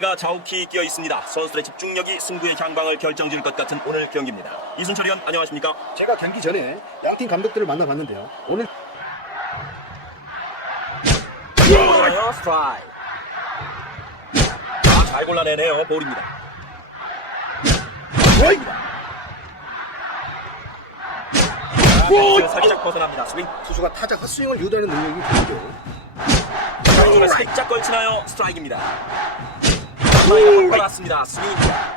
가 자욱히 끼어 있습니다. 선수들의 집중력이 승부의 향방을 결정질 것 같은 오늘 경기입니다. 이순철 의원 안녕하십니까? 제가 경기 전에 양팀 감독들을 만나봤는데요. 오늘 좋아요, 스트라이크. 아, 잘 골라내네요. 볼입니다. 아, 살짝 벗어납니다. 스윙. 투수가 타자 헛스윙을 유도하는 능력이 좋죠. 살짝 걸치나요? 스트라이크입니다. 맞습니다. 스윙입니다.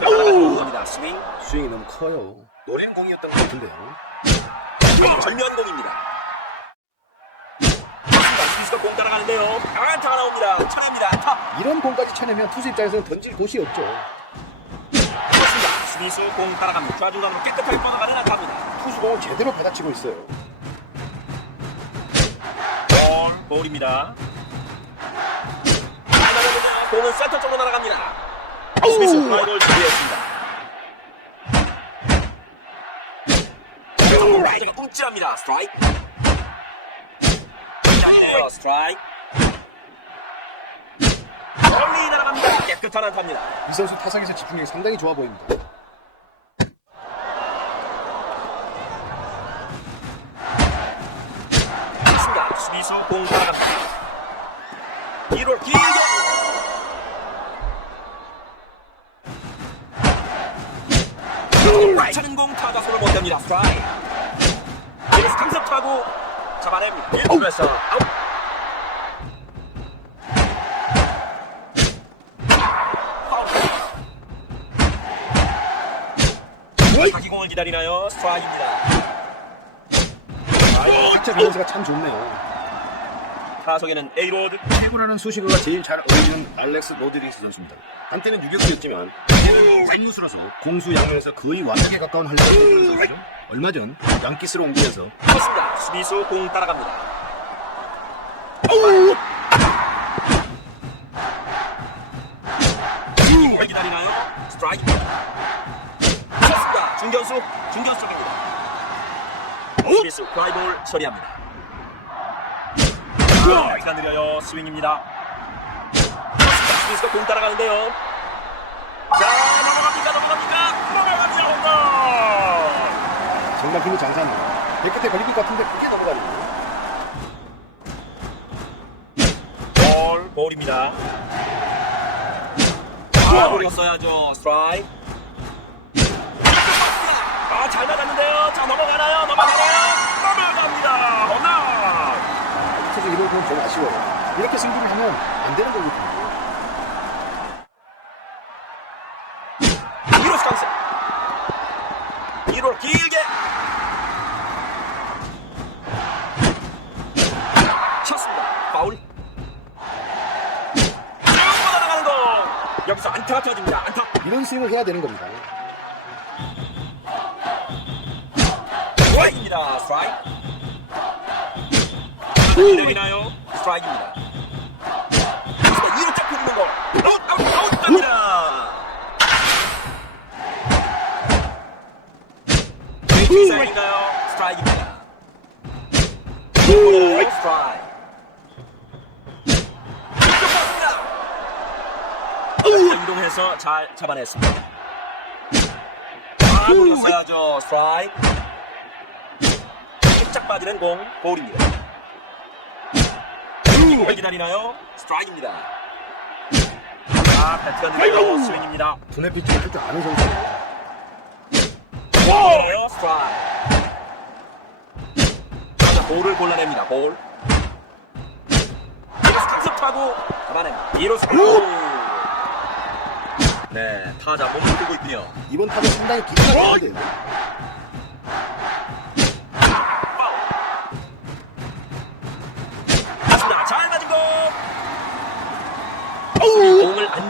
날아갑니다. 스윙. 스윙이 너무 커요. 노린 공이었던 것 같은데요. 정면공입니다. 수비수가 공 따라가는데요. 안타가 나옵니다. 차례입니다. 안타. 이런 공까지 쳐내면 투수 입장에서는 던질 곳이 없죠. 그렇습니다. 수비수 공 따라갑니다. 좌중간으로 깨끗하게 뻗어가는 안타입니다. 투수 공을 제대로 받아치고 있어요. 볼, 볼입니다. 공은 센터 쪽으로 날아갑니다. 수비수 플라이볼 준비했습니다. 라이즈가 움찔합니다. 스트라이크. 스트라이크. 멀리 날아갑니다. 깨끗한 안타입니다. 이 선수 타석에서 집중력이 상당히 좋아 보입니다. 수비수 공 따라갑니다. 1월 길게 타자 손을 못 댑니다. 스트라이크. 강습 타고 잡아냅니다. 1루에서 아웃. 파울. 자기 공을 기다리나요? 스트라이크입니다. 아, 진짜 밸런스가 참 좋네요. 타석에는 A로드 최고라는 수식어가 제일 잘 어울리는 알렉스 로드리스 선수입니다. 한때는 유격수였지만 홈루수로서 공수 양면에서 거의 완벽에 가까운 활약을 보여주는 선수죠. 얼마 전 양키스로 옮기면서 그렇습니다. 수비수 공 따라갑니다. 공을 기다리나요? 스트라이크. 쳤습니다. 중견수, 중견수 쪽입니다. 수비수 플라이볼 처리합니다. 스가 느려요. 스윙입니다. 수비수가 공 따라가는데요. 자, 넘어갑니까? 넘어갑니까? 넘어갑니다. 홈런! 정말 힘이 장사합니다. 깨끗해 걸릴 것 같은데 그게 넘어가네요. 볼, 볼입니다. 아, 볼이 써야죠. 스트라이크. 아, 잘 맞았는데요. 자, 넘어가나요? 넘어가나요? 넘어갑니다. 건좀 아쉬워요. 이렇게 승부를 하면 안 되는 거거든요. 1루 스탄스. 1루 길게. 쳤습니다. 파울. 쭉 뻗어나가는 거. 여기서 안타가 터집니다. 안타. 이런 스윙을 해야 되는 겁니다. 내리나요? 스트라이크입니다. 여기서 2루 짝 붙는 거. 아웃, 아웃, 아웃입니다. 스트라이크인가요? 스트라이크입니다. 오, 스트라이크. 이쪽으로 이동해서 잘 잡아냈습니다. 아, 돌렸어야죠. 스트라이크. 살짝 빠지는 공, 볼입니다. 공을 기다리나요? 스트라이크입니다. 아, 패트가 느려요. 스윙입니다. 분해 피치를 할줄 아는 선수예요. 볼이에요. 스트라이크. 자, 볼을 골라냅니다. 볼. 1루 스탑 타고 잡아냅니다. 2루 스탑. 네, 타자 몸을 들고 있군요. 이번 타자 상당히 기가 막히는데요.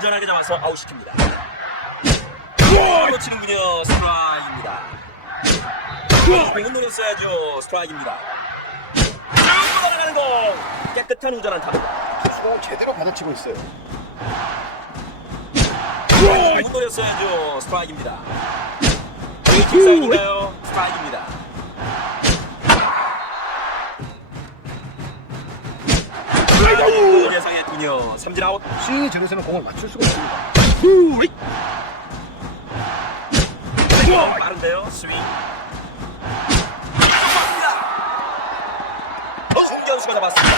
안전하게 잡아서 아웃시킵니다. 놓치는군요. 스트라이크입니다. 공은 노렸어야죠. 스트라이크입니다. 공. 깨끗한 우전한 타입니다. 투수가 제대로 받아치고 있어요. 공은 노렸어야죠. 스트라이크입니다. 웨이팅 사인인가요? 스트라이크입니다. 스트라이크 스트라이크 예상 했군요. 삼진 아웃. 스윙이 제로서는 공을 맞출 수가 없습니다. 어, 빠른데요. 스윙. 송견수가 잡았습니다.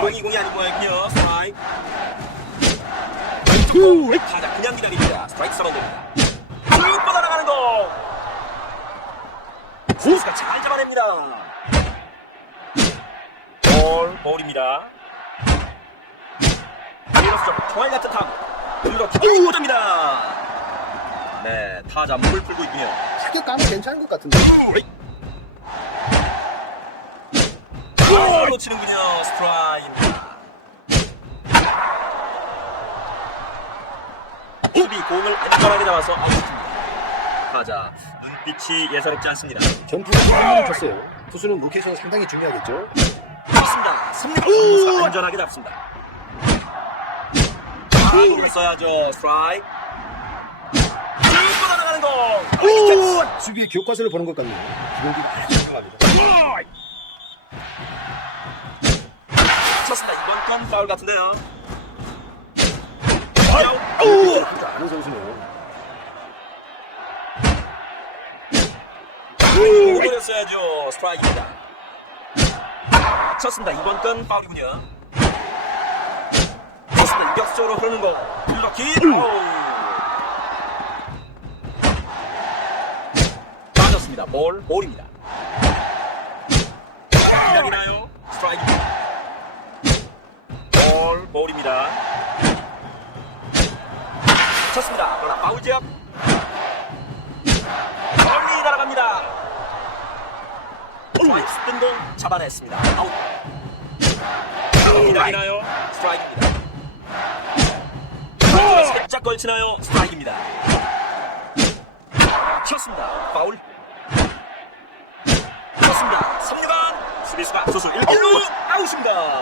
공이 공이 아닌 거였군요. 스트라이크. 타자 그냥 기다립니다. 스트라이크 선언됩니다. 쭉 뻗어나가는 거. 선수가 잘 잡아냅니다. 볼, 볼입니다. 이로써 총알 같은 탑. 그리고 타구입니다. 네, 타자 몸을 풀고 있군요. 타격 감은 괜찮은 것 같은데. 볼 놓치는군요. 스트라이크입니다. 수비 공을 안전하게 잡아서 아웃입니다. 타자 눈빛이 예사롭지 않습니다. 전투가 쳤어요. 투수는 로케이션이 상당히 중요하겠죠. 좋습니다. 3루 선수가 안전하게 잡습니다. 아, 써야죠. 스트라이크. 쭉 뻗어나가는 거. 수비의 교과서를 보는 것 같네요. 기본기 아주 훌륭합니다. 쳤습니다. 이번 건 파울 같은데요. 진짜 아는 선수네요. 노렸어야죠. 스트라이크입니다. 쳤습니다. 이번 건 파울이군요. 쳤습니다. 이격수 쪽으로 흐르는 거. 이렇게. 맞았습니다. 볼, 볼입니다. 기다리나요? 스트라이크입니다. 볼, 볼입니다. 쳤습니다. 그러나 파울 지역. 멀리 날아갑니다. 스트라이크 뜬공 잡아냈습니다. 아웃. 기다리나요? 스트라이크입니다. 살짝 걸치나요? 스트라이크입니다. 쳤습니다. 파울. 쳤습니다. 3루간 수비수가 수수 1루로 아웃입니다.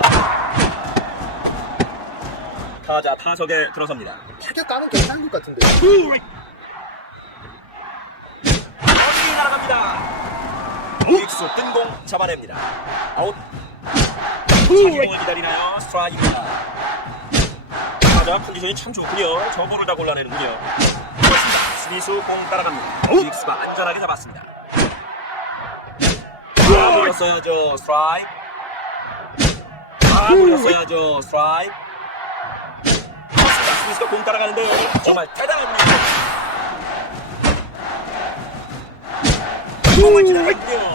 타자 타석에 들어섭니다. 타격 감은 괜찮은 것 같은데. 멀리 날아갑니다. 익수 뜬공 잡아냅니다. 아웃. 자기공을 기다리나요? 스트라이크입니다. 타자 컨디션이 참 좋군요. 저볼을 다 골라내는군요. 그렇습니다. 수비수 공 따라갑니다. 익수가 안전하게 잡았습니다. 아, 돌렸어야죠. 스트라이크. 아, 돌렸어야죠. 스트라이크. 그렇습니다. 수비수가 공 따라가는데요. 정말 대단합니다. 공을 기다리는군요.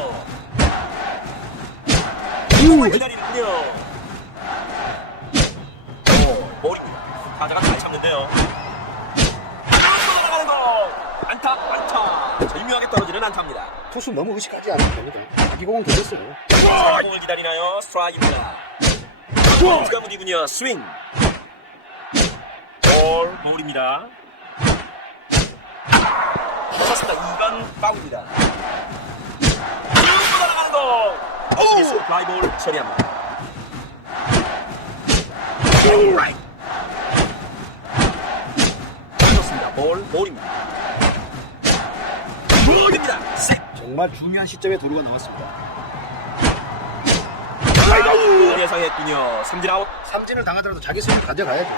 기다리는군요. 오, 볼입니다. 타자가 잘 참는데요. 나가는 거. 안타, 안타. 절묘하게 떨어지는 안타입니다. 투수 너무 의식하지 않아도 됩니다. 자기 공은 괜찮어요. 자, 공을 기다리나요? 스트라이크입니다. 투가 무디군요. 스윙. 볼, 볼입니다. 쳤습니다. 2번 파울입니다. 쭉 날아가는 거. 수비수 플라이볼 처리합니다. 좋습니다. 볼, 볼입니다. 볼입니다. 색. 정말 중요한 시점에 도루가 나왔습니다. 볼 예상했군요. 삼진 아웃. 삼진을 당하더라도 자기 스윙 가져가야죠.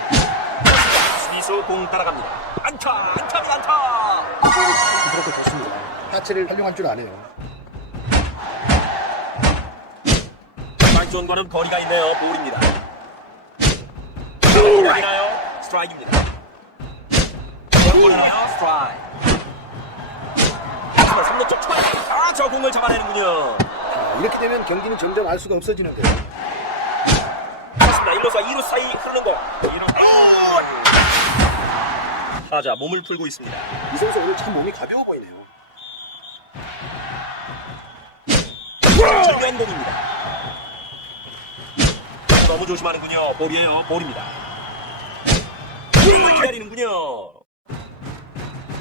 수비수 공 따라갑니다. 안타, 안타입니다, 안타. 부드럽고 좋습니다. 하체를 활용할 줄 아네요. 말존과는 거리가 있네요. 볼입니다. 기다리나요? 스트라이크입니다. 볼이나요? 스트라이크. 하지만 3루 쪽 초반. 아, 저 공을 잡아내는군요. 아, 이렇게 되면 경기는 점점 알 수가 없어지는데요. 그렇습니다. 1루사 2루 사이 흐르는 거. 이런. 타자 몸을 풀고 있습니다. 이 선수 오늘 참 몸이 가벼워 보이네요. 조심하는군요. 볼이에요. 볼입니다. 공을 기다리는군요.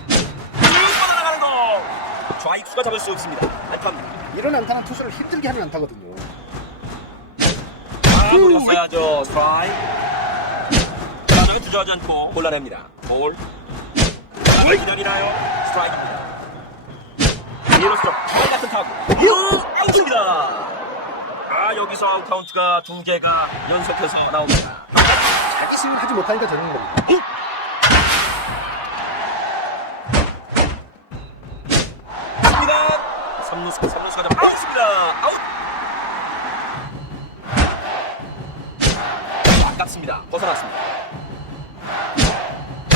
쭉 뻗어나가는 거. 좌익수가 잡을 수 없습니다. 안타입니다. 이런 안타는 투수를 힘들게 하는 안타거든요. 아, 돌렸어야죠. 스트라이크. 타자는 주저하지 않고 골라냅니다. 볼. 볼 기다리나요? 스트라이크입니다. 이로써 발 같은 타구. 유 아웃입니다. 아 여기서 카운트가 두 개가 연속해서 나옵니다. 자기 스윙을 하지 못하니까 저런 겁니다. 습니다 3루수 3루수가 좀 아웃입니다. 아웃. 아깝습니다. 벗어났습니다.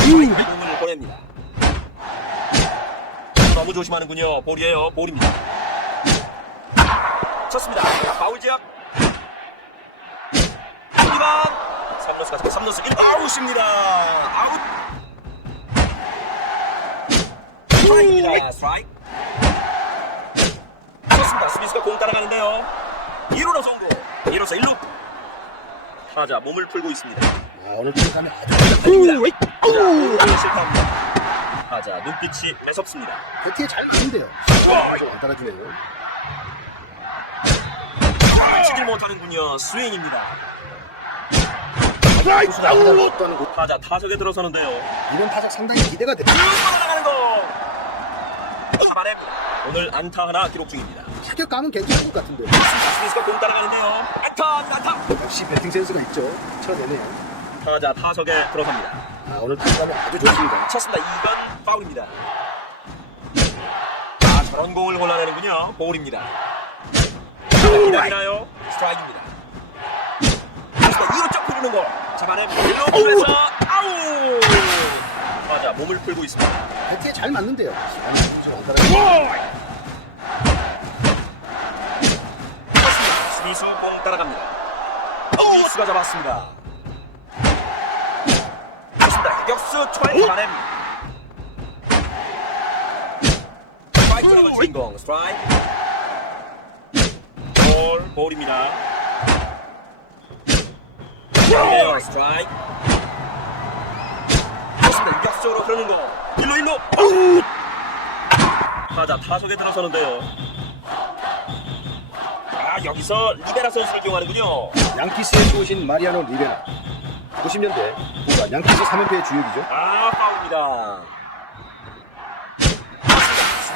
공을 보냅니다. 너무 조심하는군요. 볼이에요. 볼입니다. 쳤습니다. 파울 지역. 2번 3루수가 3루수 1 아웃입니다. 아웃. 스트라이크입니다. 스트라이크. 쳤습니다. 스미스가 공 따라가는데요. 2루로 성공. 2루서 1루. 타자 몸을 풀고 있습니다. 아, 오늘 타감이 아주 오늘 실패합니다. 타자 눈빛이 매섭습니다. 배트에 잘 맞는데요. 아, 좀안 따라주네요. 치질 못하는군요. 스윙입니다. 아무것도 고 타자 타석에 들어서는데요. 이번 타석 상당히 기대가 됩니다. 쭉 나가는 거. 잡아냅니다. 오늘 안타 하나 기록 중입니다. 타격 감은 괜찮은 것 같은데요. 스미스가 공 따라가는데요. 안타 안타. 역시 배팅 센스가 있죠. 쳐내네요. 타자 타석에 들어섭니다. 아, 오늘 타감이 아주 좋습니다. 쳤습니다. 2번 파울입니다. 아, 저런 공을 골라내는군요. 볼입니다. 기다리나요? 스트라이크입니다. 쳤습니다. 2루 쪽 흐르는 거. 1루 볼에서 아우! 맞아, 몸을 풀고 있습니다. 배트에 잘 맞는데요. 스미스 공 따라갑니다. 스미스가 잡았습니다. 쳤습니다. 역수 초에 잡아냅니다. 스트라이크 주인공 스트라이크 볼 볼입니다. 스트라이크 스트라이크. 좋습니다 역수적으로 흐르는 거. 일로 일로 타자 타석에 들어서는데요. 아 여기서 리베라 선수를 이용하는군요. 양키스에 수오신 마리아노 리베라. 90년대 뭔가 양키스 3연패의 주역이죠. 아 파울입니다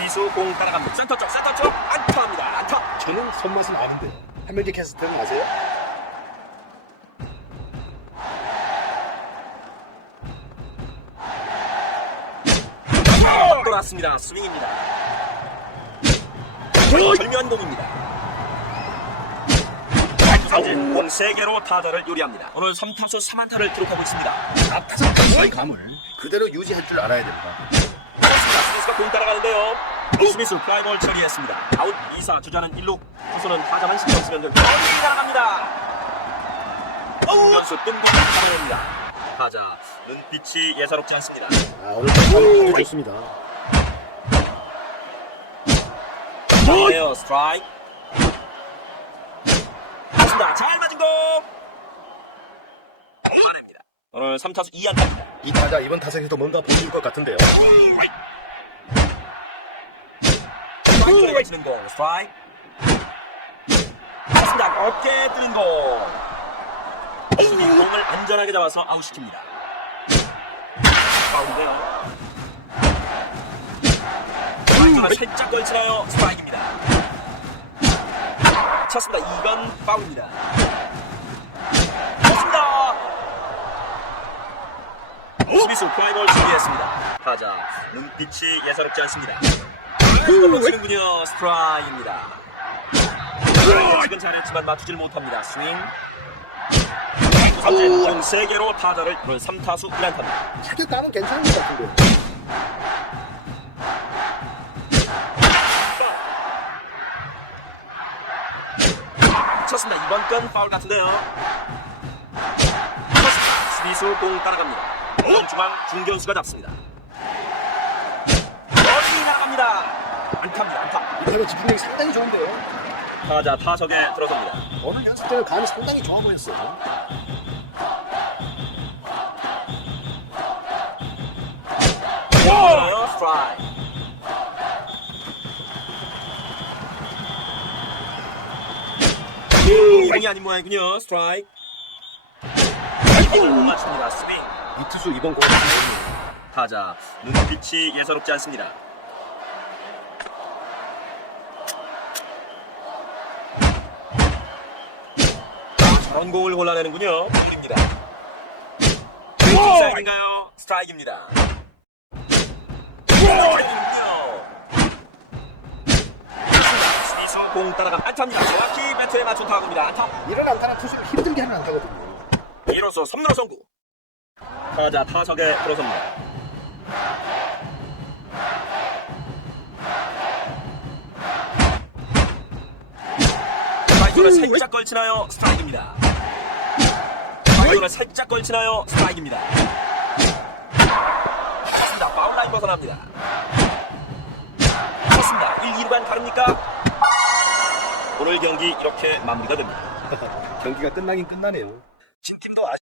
수비수 공 따라갑니다 센터 쪽 센터 쪽 안타입니다 안타 저는 손맛은 아는데 한명기 캐스터는 아세요? 돌았습니다. 스윙입니다. 절묘한 공입니다. 삼진 공 3개로 타자를 요리합니다. 오늘 3타수 3안타를 기록하고 있습니다. 앞타석 타수의 감을 그대로 유지할 줄 알아야 됩니다. 그렇습니다. 스미스가 공 따라가는데요. 스미스 플라이볼 처리했습니다. 아웃 2사 주자는 1루 투수는 타자만 신경 쓰면 됩니다. 멀리 날아갑니다. 연수 뜬금 잡아냅니다. 타자 눈빛이 예사롭지 않습니다. 아, 오늘 아주 좋습니다. 에어 스트라이크 맞습니다 잘 맞은 거 오늘 3타수 2안타입니다 이 타자 이번 타석에도 뭔가 보여줄 것 같은데요. 스트라이크 들어가지는 공. 스트라이크. 맞습니다. 어깨 뚫린 공. 공을 안전하게 잡아서 아웃시킵니다. 파울인데요. 스트라이크가 살짝 걸치나요? 스트라이크입니다. 쳤습니다. 2번 파울입니다. 쳤습니다. 수비수 플라이볼 준비했습니다. 타자. 눈빛이 예사롭지 않습니다 이걸로 치는군요 스트라이크입니다 지금 잘했지만 맞추질 못합니다 스윙 삼진 공 3개로 타자를 오늘 3타수 1안타입니다 타격 감은 괜찮은 것 같은데요. 쳤습니다. 이번 건 파울 같은데요. 수비수 공 따라갑니다. 중앙 중견수가 잡습니다. 멀리 나갑니다. 안타입니다. 안타. 이 타자 집중력이 상당히 좋은데요. 타자 타석에 들어섭니다. 오늘 연습 때는 감이 상당히 좋아 보였어요. 스트라이크. 공이 아닌 모양이군요. 스트라이크. 못 맞춥니다. 스윙. 이 투수 이번 공 타자 눈빛이 예사롭지 않습니다. 저런 공을 골라내는군요. 입니다. 스트라이크인가요? 스트라이크입니다. 공 따라간 안타입니다. 정확히 배트에 맞춘 타구입니다. 안타. 이런 안타는 투수를 힘들게 하는 안타거든요. 이로써 3루로 성구. 타자 타석에 들어섭니다. 스트라이크를 살짝 걸치나요? 스트라이크입니다. 스트라이크를 살짝 걸치나요? 스트라이크입니다. 좋습니다. 파울 라인 벗어납니다. 좋습니다. 1, 2루간 가릅니까? 오늘 경기 이렇게 마무리가 됩니다. 경기가 끝나긴 끝나네요.